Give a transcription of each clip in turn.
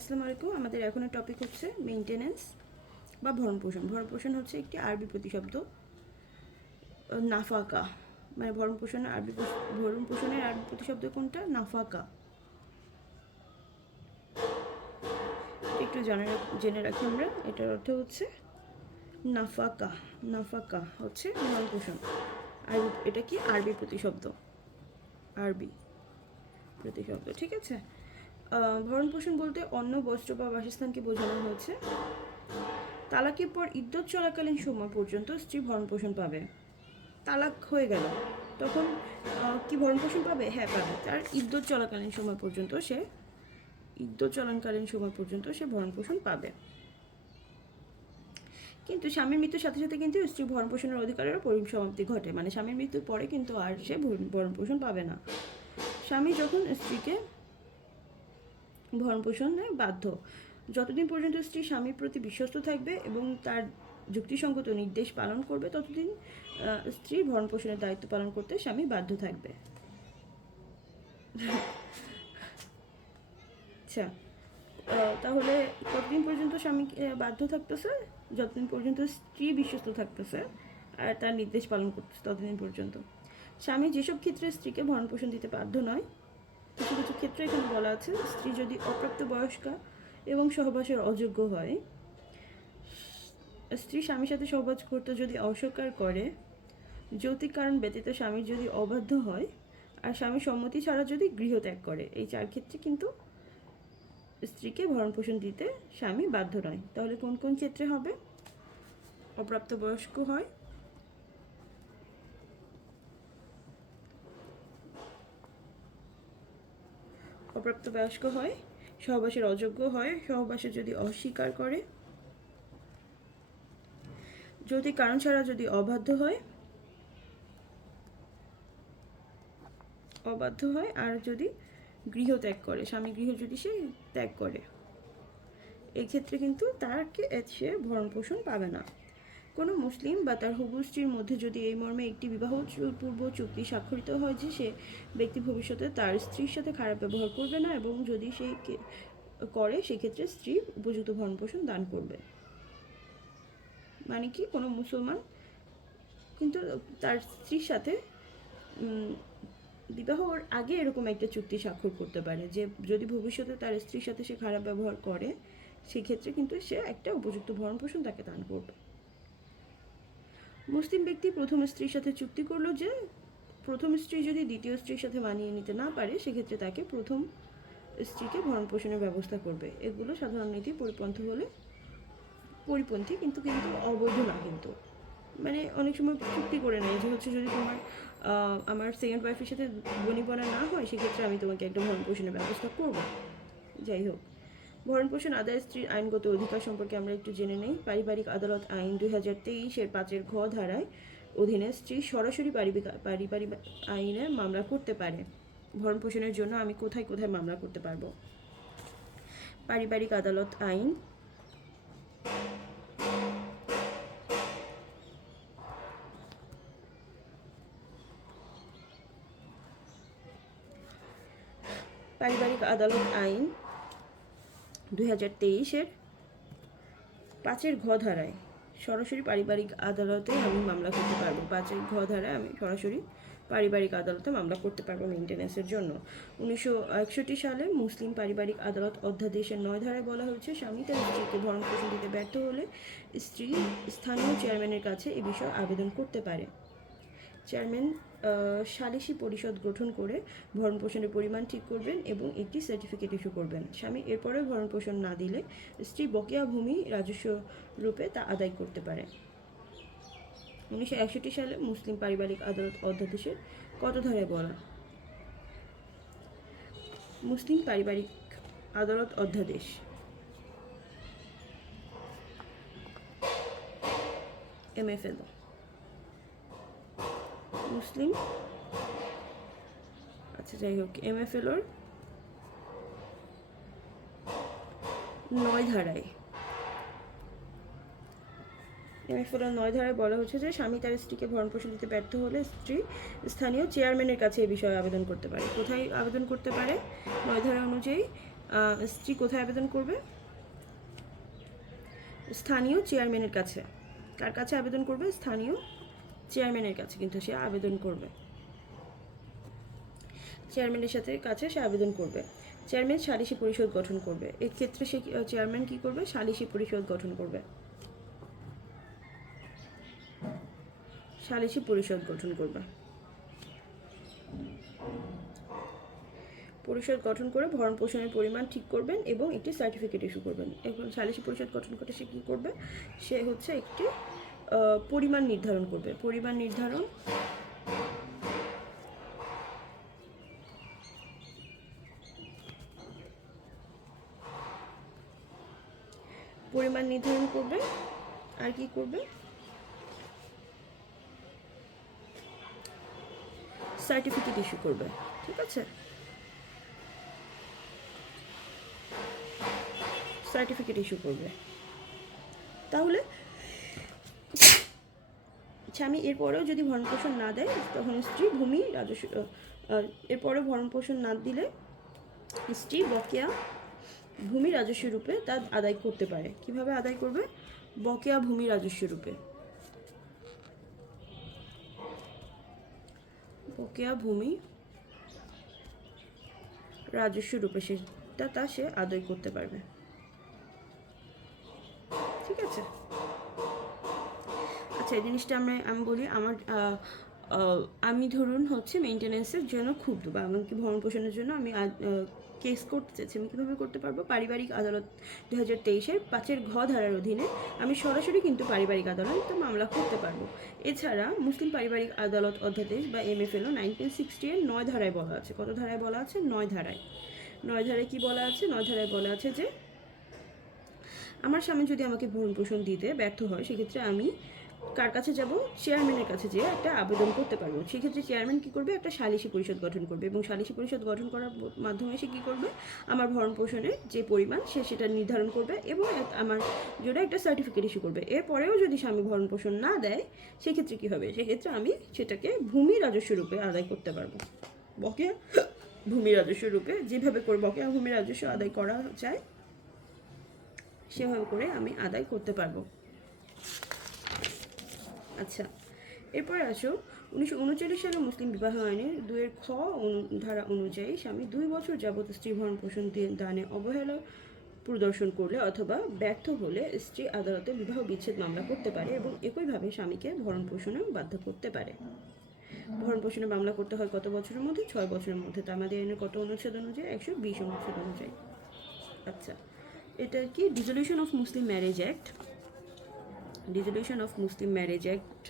আসসালামু আলাইকুম। আমাদের এখনের টপিক হচ্ছে মেইনটেনেন্স বা ভরণপোষণ। ভরণপোষণ হচ্ছে একটি আরবি প্রতিশব্দ নাফাকা, মানে ভরণপোষণের আরবি প্রতিশব্দ কোনটা? নাফাকা। একটু জেনে রাখি আমরা। এটার অর্থ হচ্ছে নাফাকা। নাফাকা হচ্ছে ভরণপোষণ। এটা কি আরবি প্রতিশব্দ, আরবি প্রতিশব্দ, ঠিক আছে। ভরণপোষণ বলতে অন্ন, বস্ত্র বা বাসস্থানকে বোঝানো হয়েছে। তালাকের পর ইদ্যত চলাকালীন সময় পর্যন্ত স্ত্রী ভরণপোষণ পাবে। তালাক হয়ে গেল তখন কি ভরণপোষণ পাবে? হ্যাঁ, পাবে। তার ইদ্যত চলাকালীন সময় পর্যন্ত সে ভরণপোষণ পাবে। কিন্তু স্বামীর মৃত্যুর সাথে সাথে কিন্তু স্ত্রী ভরণপোষণের অধিকারেরও পরিসমাপ্তি ঘটে, মানে স্বামীর মৃত্যুর পরে কিন্তু আর সে ভরণপোষণ পাবে না। স্বামী যখন স্ত্রীকে ভরণপোষণে বাধ্য, যতদিন পর্যন্ত স্ত্রী স্বামীর প্রতি বিশ্বস্ত থাকবে এবং তার যুক্তিসঙ্গত নির্দেশ পালন করবে, ততদিন স্ত্রী ভরণপোষণের দায়িত্ব পালন করতে স্বামী বাধ্য থাকবে। আচ্ছা, তাহলে কতদিন পর্যন্ত স্বামী বাধ্য থাকতেছে? যতদিন পর্যন্ত স্ত্রী বিশ্বস্ত থাকতেছে আর তার নির্দেশ পালন করতেছে ততদিন পর্যন্ত। স্বামী যেসব ক্ষেত্রে স্ত্রীকে ভরণপোষণ দিতে বাধ্য নয়, কিছু কিছু ক্ষেত্রে এখানে বলা আছে, স্ত্রী যদি অপ্রাপ্তবয়স্কা এবং সহবাসের অযোগ্য হয়, স্ত্রী স্বামীর সাথে সহবাস করতে যদি অস্বীকার করে, যৌক্তিক কারণ ব্যতীত স্বামীর যদি অবাধ্য হয়, আর স্বামীর সম্মতি ছাড়া যদি গৃহত্যাগ করে, এই চার ক্ষেত্রে কিন্তু স্ত্রীকে ভরণপোষণ দিতে স্বামী বাধ্য নয়। তাহলে কোন কোন ক্ষেত্রে হবে? অপ্রাপ্তবয়স্ক হয়, সহবাসের অযোগ্য হয়, সহবাসে যদি অস্বীকার করে, যৌক্তিক কারণ ছাড়া যদি অবাধ্য হয়, আর যদি গৃহত্যাগ করে, স্বামী গৃহ যদি সে ত্যাগ করে, এই ক্ষেত্রে কিন্তু তাকে সে ভরণপোষণ পাবে না। কোনো মুসলিম বা তার হবু স্ত্রীর মধ্যে যদি এই মর্মে একটি বিবাহ পূর্ব চুক্তি স্বাক্ষরিত হয় যে সে ব্যক্তি ভবিষ্যতে তার স্ত্রীর সাথে খারাপ ব্যবহার করবে না, এবং যদি সে করে সেক্ষেত্রে স্ত্রী উপযুক্ত ভরণপোষণ দান করবে। মানে কি, কোনো মুসলমান কিন্তু তার স্ত্রীর সাথে বিবাহর আগে এরকম একটা চুক্তি স্বাক্ষর করতে পারে যে যদি ভবিষ্যতে তার স্ত্রীর সাথে সে খারাপ ব্যবহার করে, সেক্ষেত্রে কিন্তু সে একটা উপযুক্ত ভরণপোষণ তাকে দান করবে। মুসলিম ব্যক্তি প্রথম স্ত্রীর সাথে চুক্তি করলো যে প্রথম স্ত্রী যদি দ্বিতীয় স্ত্রীর সাথে মানিয়ে নিতে না পারে, সেক্ষেত্রে তাকে প্রথম স্ত্রীকে ভরণপোষণের ব্যবস্থা করবে। এগুলো সাধারণ নীতি পরিপন্থী, কিন্তু অবৈধ না। কিন্তু মানে অনেক সময় চুক্তি করে নেয় যে হচ্ছে যদি তোমার আমার সেকেন্ড ওয়াইফের সাথে বনিবনা না হয়, সেক্ষেত্রে আমি তোমাকে একটা ভরণপোষণের ব্যবস্থা করব। যাই হোক, ভরণপোষণ আদায় স্ত্রীর আইনগত অধিকার সম্পর্কে আমরা একটু জেনে নেই। পারিবারিক আদালত আইন 2023-এর 5-এর ঘ ধারায় অধীনে স্ত্রী সরাসরি পারিবারিক আইনে মামলা করতে পারে। ভরণপোষণের জন্য আমি কোথায় কোথায় মামলা করতে পারবো? পারিবারিক আদালত আইন 2023-এর 5-এর ঘ ধারায় সরাসরি পারিবারিক আদালতে আমি মামলা করতে পারবো। 5-এর ঘ ধারায় আমি সরাসরি পারিবারিক আদালতে মামলা করতে পারবো মেনটেন্যান্সের জন্য। 1961 সালে মুসলিম পারিবারিক আদালত অধ্যাদেশের 9 ধারায় বলা হয়েছে, স্বামী তার স্ত্রীকে ভরণপোষণ দিতে ব্যর্থ হলে স্ত্রী স্থানীয় চেয়ারম্যানের কাছে এ বিষয়ে আবেদন করতে পারে। চেয়ারম্যান সালিসি পরিষদ গঠন করে ভরণপোষণের পরিমাণ ঠিক করবেন এবং একটি সার্টিফিকেট ইস্যু করবেন। স্বামী এরপরে ভরণপোষণ না দিলে স্ত্রী বকেয়া ভূমি রাজস্ব রূপে তা আদায় করতে পারে। 1961 সালে মুসলিম পারিবারিক আদালত অধ্যাদেশের কত ধারায় বলা? মুসলিম পারিবারিক আদালত অধ্যাদেশ MFL মুসলিম, আচ্ছা যাই হোক, MFL-ওর 9 ধারায় বলা হচ্ছে যে স্বামী তার স্ত্রীকে ভরণপোষণ দিতে ব্যর্থ হলে স্ত্রী স্থানীয় চেয়ারম্যানের কাছে এই বিষয়ে আবেদন করতে পারে। কোথায় আবেদন করতে পারে? 9 ধারা অনুযায়ী স্ত্রী কোথায় আবেদন করবে? স্থানীয় চেয়ারম্যানের কাছে। কার কাছে আবেদন করবে? স্থানীয় চেয়ারম্যানের কাছে কিন্তু সে আবেদন করবে, চেয়ারম্যানের কাছে সে আবেদন করবে। চেয়ারম্যান সালিসি পরিষদ গঠন করবে। এক্ষেত্রে সে চেয়ারম্যান কি করবে? সালিসি পরিষদ গঠন করবে, সালিসি পরিষদ গঠন করবে। পরিষদ গঠন করে ভরণ পোষণের পরিমাণ ঠিক করবেন এবং একটি সার্টিফিকেট ইস্যু করবেন। এখন সালিসি পরিষদ গঠন করে সে কী করবে? সে হচ্ছে একটি পরিমাণ নির্ধারণ করবে। পরিমাণ নির্ধারণ করবে। আর কি করবে? সার্টিফিকেট ইস্যু করবে। ঠিক আছে, সার্টিফিকেট ইস্যু করবে। তাহলে স্বামী এরপরেও যদি ভরণ পোষণ না দেয় তখন স্ত্রী ভূমি রাজস্ব, এরপরেও ভরণ পোষণ না দিলে স্ত্রী বকেয়া ভূমি রাজস্ব রূপে তা আদায় করতে পারে। কিভাবে আদায় করবে? বকেয়া ভূমি রাজস্ব রূপে, বকেয়া ভূমি রাজস্ব রূপে সেটা সে আদায় করতে পারবে। ঠিক আছে, আচ্ছা এই জিনিসটা আমি বলি, আমি ধরুন হচ্ছে মেনটেন্যান্সের জন্য ক্ষুব্ধ বা আমাকে ভরণ পোষণের জন্য আমি কেস করতে চাইছি। আমি কীভাবে করতে পারবো? পারিবারিক আদালত 2023-এর 5-এর ঘ ধারার অধীনে আমি সরাসরি কিন্তু পারিবারিক আদালতে মামলা করতে পারবো। এছাড়া মুসলিম পারিবারিক আদালত অধ্যাদেশ বা MFLO 1960-এর 9 ধারায় বলা আছে। কত ধারায় বলা আছে? 9 ধারায়। 9 ধারায় কি বলা আছে? 9 ধারায় বলা আছে যে আমার স্বামী যদি আমাকে ভরণ পোষণ দিতে ব্যর্থ হয় সেক্ষেত্রে আমি কার কাছে যাব? চেয়ারম্যানের কাছে যেয়ে একটা আবেদন করতে পারবো। সেক্ষেত্রে চেয়ারম্যান কী করবে? একটা সালিসি পরিষদ গঠন করবে এবং সালিসি পরিষদ গঠন করার মাধ্যমে সে কী করবে? আমার ভরণ পোষণের যে পরিমাণ সেটা নির্ধারণ করবে এবং আমার জন্য একটা সার্টিফিকেট ইস্যু করবে। এরপরেও যদি স্বামী ভরণ পোষণ না দেয় সেক্ষেত্রে কী হবে? সেক্ষেত্রে আমি সেটাকে ভূমি রাজস্ব রূপে আদায় করতে পারবো। বকেয়া ভূমি রাজস্ব রূপে যেভাবে করে বকেয়া ভূমি রাজস্ব আদায় করা যায় সেভাবে করে আমি আদায় করতে পারবো। আচ্ছা, এরপর আসো 1939 সালে মুসলিম বিবাহ আইনের 2-এর খ ধারা অনুযায়ী স্বামী 2 বছর যাবত স্ত্রী ভরণ পোষণ দানে অবহেলা প্রদর্শন করলে অথবা ব্যর্থ হলে স্ত্রী আদালতে বিবাহ বিচ্ছেদ মামলা করতে পারে এবং একইভাবে স্বামীকে ভরণ পোষণে বাধ্য করতে পারে। ভরণ পোষণে মামলা করতে হয় কত বছরের মধ্যে? 6 বছরের মধ্যে। তামাদি আইনের কত অনুচ্ছেদ অনুযায়ী? 120 অনুচ্ছেদ অনুযায়ী। আচ্ছা, এটা কি? Dissolution of Muslim marriage act, dissolution of Muslim marriage act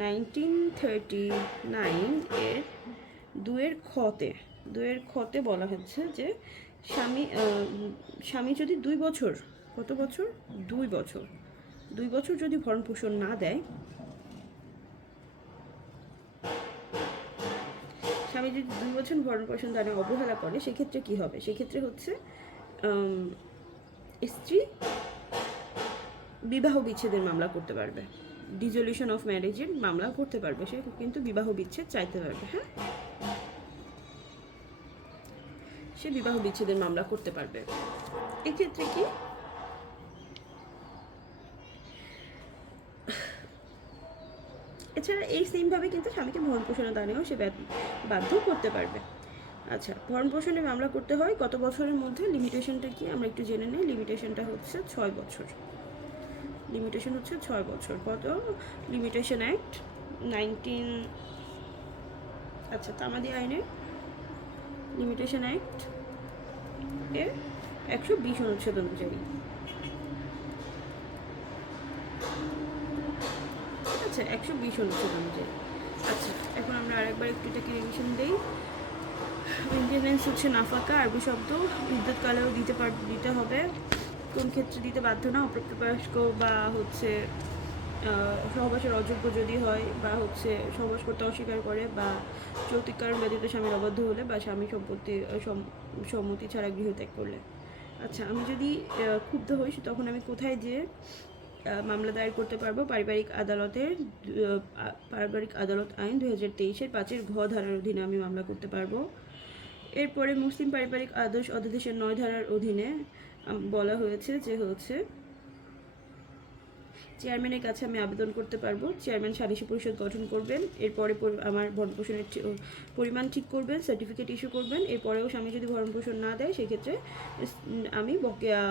1939 এর 2-এর খতে বলা হচ্ছে যে স্বামী যদি 2 বছর, কত বছর? 2 বছর, 2 বছর যদি ভরণ পোষণ না দেয়, স্বামী যদি 2 বছর ভরণ পোষণ দানে অবহেলা করে সেক্ষেত্রে কি হবে? সেক্ষেত্রে হচ্ছে স্ত্রী বিবাহ বিচ্ছেদের মামলা করতে পারবে, ডিসলিউশন অফ ম্যারেজের মামলা করতে পারবে। সে কিন্তু বিবাহ বিচ্ছেদ চাইতে পারবে। হ্যাঁ, সে বিবাহ বিচ্ছেদের মামলা করতে পারবে। এক্ষেত্রে কি এছাড়া এই সেমভাবে কিন্তু স্বামীকে ভরণ পোষণের দানেও সে বাধ্য করতে পারবে। আচ্ছা, ভরণ পোষণে মামলা করতে হয় কত বছরের মধ্যে? লিমিটেশনটা কি আমরা একটু জেনে নিই। লিমিটেশনটা হচ্ছে 6 বছর। লিমিটেশন হচ্ছে 6 বছর। কত? লিমিটেশন অ্যাক্ট 19, আচ্ছা তামাদি আইনের লিমিটেশন অ্যাক্ট এর 120 অনুচ্ছেদ অনুযায়ী। আচ্ছা, 120 অনুচ্ছেদ অনুযায়ী। আচ্ছা, এখন আমরা আরেকবার একটু এটাকে রিভিশন দিই। মেনটেন্যান্স হচ্ছে নাফাকা, আরবি শব্দ, বিদ্যুৎকালেও দিতে হবে। কোন ক্ষেত্রে দিতে বাধ্য না? অপ্রাপ্তবয়স্ক বা হচ্ছে সহবাসের অযোগ্য যদি হয় বা হচ্ছে সহবাস করতে অস্বীকার করে বা যৌক্তিক কারণ ব্যতীত স্বামীর অবাধ্য হলে বা স্বামী সম্মতি ছাড়া গৃহত্যাগ করলে। আচ্ছা, আমি যদি ক্ষুব্ধ হই তখন আমি কোথায় যেয়ে মামলা দায়ের করতে পারবো? পারিবারিক আদালত আইন 2023-এর 5-এর ঘ ধারার অধীনে আমি মামলা করতে পারবো। এরপরে মুসলিম পারিবারিক আদর্শ অধ্যাদেশের 9 ধারার অধীনে বলা হয়েছে যে হচ্ছে চেয়ারম্যানের কাছে আমি আবেদন করতে পারবো। চেয়ারম্যান সালিসি পরিষদ গঠন করবেন, এরপরে আমার ভরণ পোষণের পরিমাণ ঠিক করবেন, সার্টিফিকেট ইস্যু করবেন। এরপরেও স্বামী যদি ভরণ পোষণ না দেয় সেক্ষেত্রে আমি বকেয়া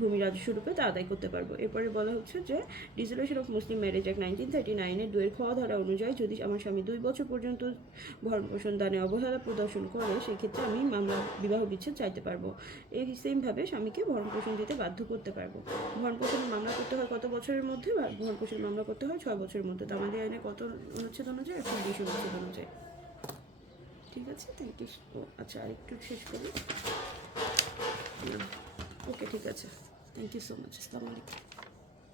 ভূমি রাজস্ব রূপে তা আদায় করতে পারবো। এরপরে বলা হচ্ছে যে dissolution of Muslim marriage act 1939-এর 2 খ ধারা অনুযায়ী যদি আমার স্বামী 2 বছর পর্যন্ত ভরণ পোষণ দানে অবহেলা প্রদর্শন করে সেক্ষেত্রে আমি মামলা বিবাহ বিচ্ছেদ চাইতে পারবো। এই সেমভাবে স্বামীকে ভরণ পোষণ দিতে বাধ্য করতে পারবো। ভরণ পোষণের মামলা করতে হয় কত বছরের মধ্যে? ভরণ পোষণ মামলা করতে হয় 6 বছরের মধ্যে। তো আমাদের আইনে কত অনুচ্ছেদ অনুযায়ী? 120 অনুচ্ছেদ অনুযায়ী। ঠিক আছে, থ্যাংক ইউ। আচ্ছা, আরেকটু শেষ করি। ওকে, ঠিক আছে, থ্যাংক ইউ সো মাচ। আসসালামু আলাইকুম।